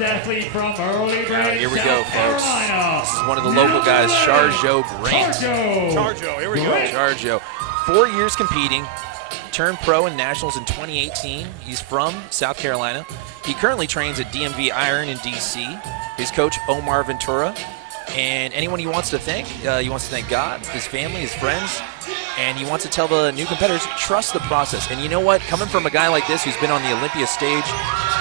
first athlete from early grade, here we South go, folks. Carolina. This is one of the local guys, Charjo Grant. Charjo, here we go. Charjo. 4 years competing. Turned pro in nationals in 2018. He's from South Carolina. He currently trains at DMV Iron in DC. His coach, Omar Ventura. And anyone he wants to thank, God, his family, his friends, and he wants to tell the new competitors, trust the process. And you know what? Coming from a guy like this who's been on the Olympia stage,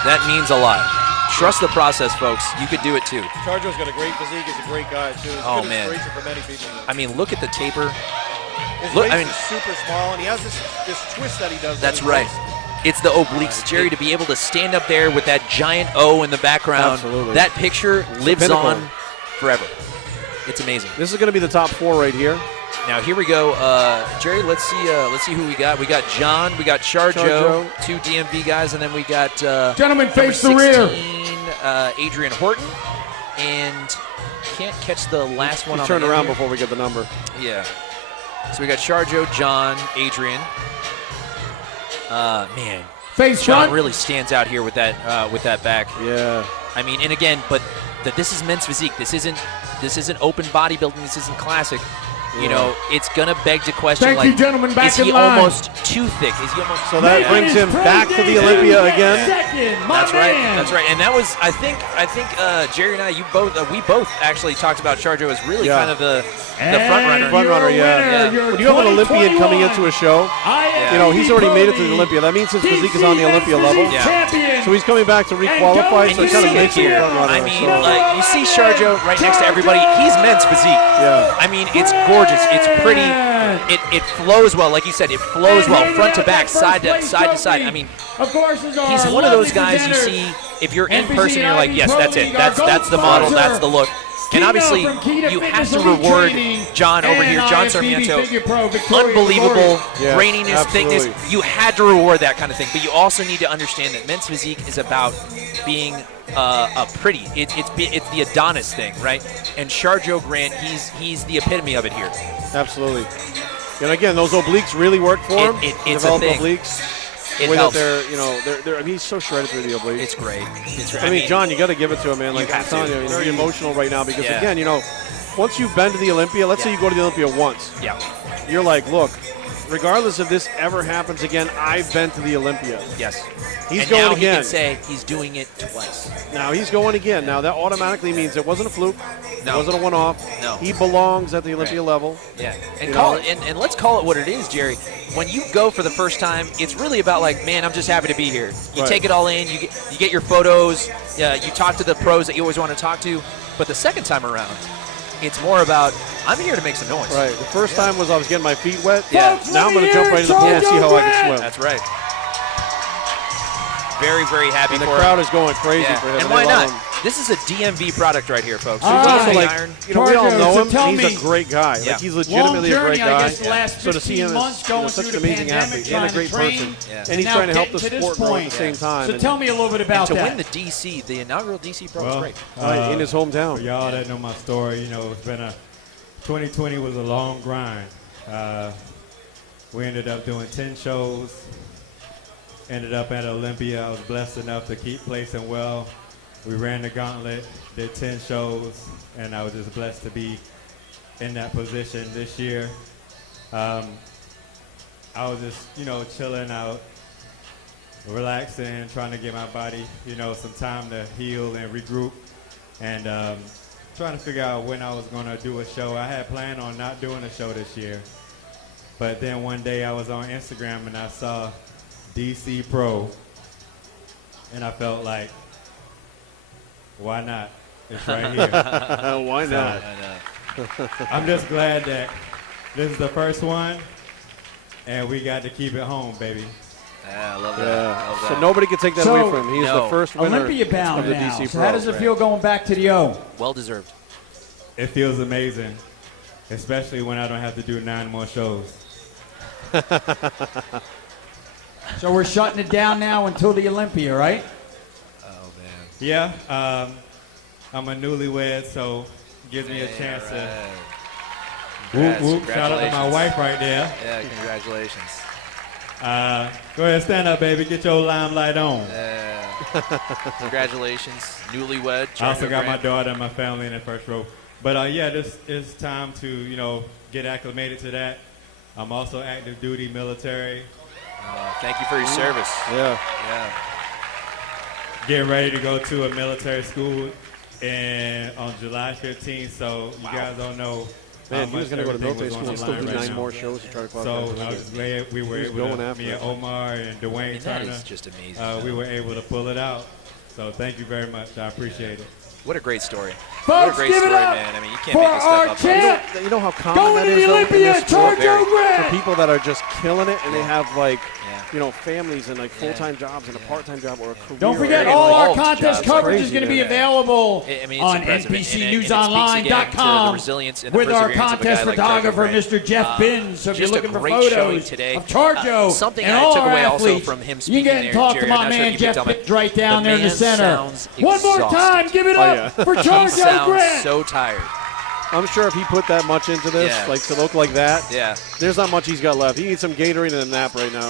that means a lot. Trust the process, folks. You could do it too. Charjo's got a great physique. He's a great guy too. He's Oh, good man. inspiration for many people. I mean, look at the taper. His Look, waist is super small, and he has this twist that he does. That's right. It's the obliques. Jerry, to be able to stand up there with that giant O in the background, Absolutely. that picture lives on forever. It's amazing. This is going to be the top 4 right here. Now here we go, Jerry. Let's see who we got. We got John. We got Charjo, 2 DMV guys, and then we got Gentlemen, face the number rear. 16, Adrian Horton, and can't catch the last one. You on turn the around end here. before we get the number. Yeah. So we got Charjo, John, Adrian. Man, Face John front. really stands out here with that back. Yeah. I mean, and again, but this is men's physique. This isn't open bodybuilding. This isn't classic. You know, it's gonna beg to question. Thank like, you, gentlemen, back is he in line. almost too thick? Is he almost? So that brings him back to the Olympia again. That's right. That's right. And that was, I think, Jerry and I, we both actually talked about Charjo as really kind of the front runner. Front runner, yeah. When you have an Olympian coming into a show, you know, he's already made it to the Olympia. That means his physique is on the Olympia level. Yeah. So he's coming back to requalify, so it kind of makes him a front runner. I mean, like, you see Charjo right next to everybody. He's men's physique. Yeah. I mean, it's gorgeous. It's pretty. It flows well. Like you said, it flows well, front to back, side to side. I mean, he's one of those guys you see, if you're in person, you're like, yes, that's it. That's the model. That's the look. And obviously, you have to reward John over here, John Sarmiento. Unbelievable, reigning his thickness. You had to reward that kind of thing. But you also need to understand that men's physique is about being pretty. It's the Adonis thing, right? And Charjo Grant, he's the epitome of it here. Absolutely. And again, those obliques really work for him. It's a thing. Obliques. It the way helps. that they're, I mean, he's so shredded through the obliques. It's great. I mean, John, you got to give it to him, man. Like I'm telling you, he's very emotional right now because, again, you know, once you've been to the Olympia, let's say you go to the Olympia once. Yeah. You're like, look, regardless if this ever happens again, I've been to the Olympia. Yes. He's and going now again. He can say he's doing it twice. Now he's going again. Now that automatically means it wasn't a fluke. No. It wasn't a one-off. No. He belongs at the Olympia level. Yeah. And and let's call it what it is, Jerry. When you go for the first time, it's really about like, man, I'm just happy to be here. You take it all in. You get your photos. You talk to the pros that you always want to talk to. But the second time around, it's more about, I'm here to make some noise. Right. The first time was I was getting my feet wet. Yeah. Now I'm going to jump right in the pool and see how I can swim. That's right. Very, very happy and for the him. crowd is going crazy for him. And why not? This is a DMV product right here, folks. So also, like, Iron. you know, we all know him. tell He's me, a great guy. Yeah. Like, he's legitimately a great I guy. guess the last So to see him 15 months going as such an through the amazing pandemic, athlete and trying a to great train, person, Yeah. and he's now trying to help the getting to this sport grow at point. the same time. So tell me a little bit And about to that. win the DC, the inaugural DC Pro was great. In his hometown. For y'all that know my story, you know, it's been 2020 was a long grind. We ended up doing 10 shows, ended up at Olympia. I was blessed enough to keep placing well. We ran the gauntlet, did 10 shows, and I was just blessed to be in that position this year. I was just, you know, chilling out, relaxing, trying to get my body, you know, some time to heal and regroup, and trying to figure out when I was going to do a show. I had planned on not doing a show this year, but then one day I was on Instagram and I saw DC Pro, and I felt like, why not? It's right here. Why not? I'm just glad that this is the first one, and we got to keep it home, baby. Yeah, I love that. Yeah. I love that. So nobody can take that away from him. He's the first winner Olympia bound of the now. DC So Pro. how does it feel going back to the O? Well deserved. It feels amazing, especially when I don't have to do 9 more shows. So we're shutting it down now until the Olympia, right? Oh, man. Yeah, I'm a newlywed, so it gives me a chance to whoop, whoop. Shout out to my wife right there. Yeah, congratulations. Go ahead, stand up, baby. Get your limelight on. Yeah. Congratulations, newlywed. I also Charjo got my Grant. daughter and my family in the first row. But yeah, this is time to, you know, get acclimated to that. I'm also active duty military. Thank you for your service. Yeah. Yeah. Getting ready to go to a military school and on July 15th. So you guys don't know. Man, how he was much going to go to everything military was school on and the still line do right 9 now. more shows to try to qualify. So we were able going to, after me it. and Omar and Dwayne And that Turner, is just amazing. we were able to pull it out. So thank you very much. I appreciate it. What a great story. Folks, what a great give it story, up man. I mean, you can't for make this our stuff up. champ. You know how common Going that to is the though, in Olympia, this sport? Charjo For Grant. people that are just killing it and they have like, Yeah. you know, families and like full-time jobs and a part-time job or a career. Don't forget, Very all our involved contest jobs. coverage Crazy, is going to be man. available I mean, it's on impressive. And it speaks again to NPCNewsOnline.com the resilience and the with our perseverance of a guy contest like photographer, Charjo Grant. Mr. Jeff Binns. So if you're Just a looking for great showing photos today. of Charjo Something and I all took our away also athletes, from him you speaking can get there, and talk Jerry, to I'm my not sure man if you can Jeff tell me. Binns right down The there in the man center. sounds One more exhausted. time, give it up yeah. for He Charjo sounds Grant. so tired. I'm sure if he put that much into this, Yeah. like to look like that, Yeah. there's not much he's got left. He needs some Gatorade and a nap right now.